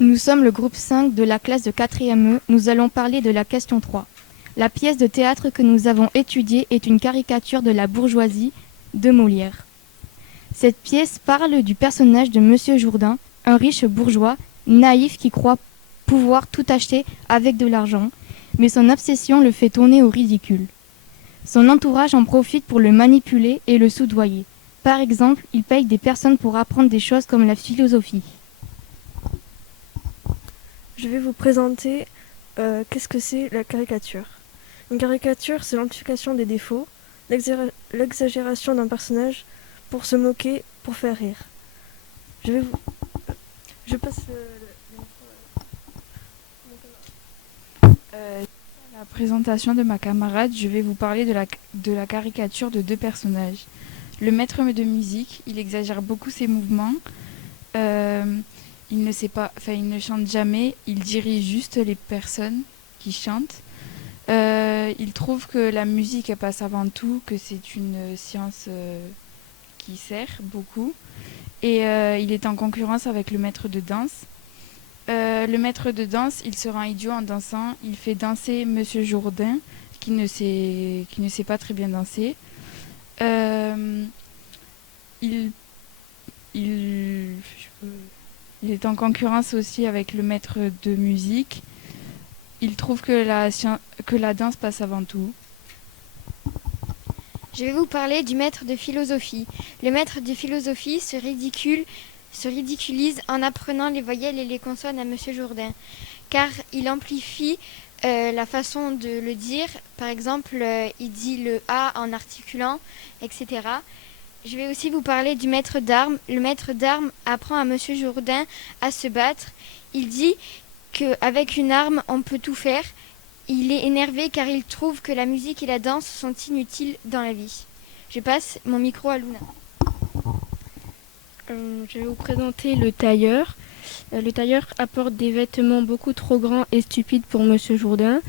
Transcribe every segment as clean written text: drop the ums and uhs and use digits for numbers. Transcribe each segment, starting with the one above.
Nous sommes le groupe 5 de la classe de 4e E. Nous allons parler de la question 3. La pièce de théâtre que nous avons étudiée est une caricature de la bourgeoisie de Molière. Cette pièce parle du personnage de Monsieur Jourdain, un riche bourgeois, naïf qui croit pouvoir tout acheter avec de l'argent, mais son obsession le fait tourner au ridicule. Son entourage en profite pour le manipuler et le soudoyer. Par exemple, il paye des personnes pour apprendre des choses comme la philosophie. Je vais vous présenter qu'est-ce que c'est la caricature. Une caricature, c'est l'amplification des défauts, l'exagération d'un personnage pour se moquer, pour faire rire. Je vais vous... Je passe La présentation de ma camarade, je vais vous parler de la caricature de deux personnages. Le maître de musique, il exagère beaucoup ses mouvements. Euh, il ne chante jamais, il dirige juste les personnes qui chantent. Il trouve que la musique elle passe avant tout, que c'est une science qui sert beaucoup. Et il est en concurrence avec le maître de danse. Le maître de danse, il se rend idiot en dansant. Il fait danser Monsieur Jourdain, qui ne sait pas très bien danser. Euh, il, il, il est en concurrence aussi avec le maître de musique. Il trouve que la danse passe avant tout. Je vais vous parler du maître de philosophie. Le maître de philosophie se ridiculise en apprenant les voyelles et les consonnes à Monsieur Jourdain, car il amplifie la façon de le dire. Par exemple, il dit le A en articulant, etc. Je vais aussi vous parler du maître d'armes. Le maître d'armes apprend à Monsieur Jourdain à se battre. Il dit qu'avec une arme, on peut tout faire. Il est énervé car il trouve que la musique et la danse sont inutiles dans la vie. Je passe mon micro à Luna. Je vais vous présenter le tailleur. Le tailleur apporte des vêtements beaucoup trop grands et stupides pour Monsieur Jourdain.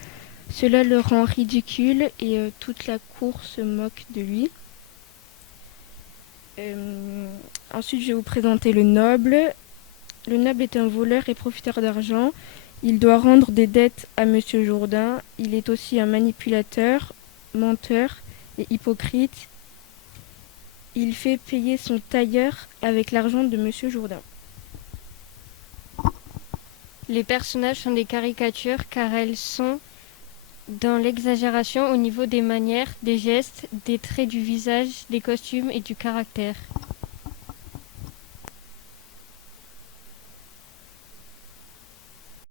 Cela le rend ridicule et toute la cour se moque de lui. Ensuite, je vais vous présenter le noble. Le noble est un voleur et profiteur d'argent. Il doit rendre des dettes à Monsieur Jourdain. Il est aussi un manipulateur, menteur et hypocrite. Il fait payer son tailleur avec l'argent de Monsieur Jourdain. Les personnages sont des caricatures car elles sont dans l'exagération au niveau des manières, des gestes, des traits du visage, des costumes et du caractère.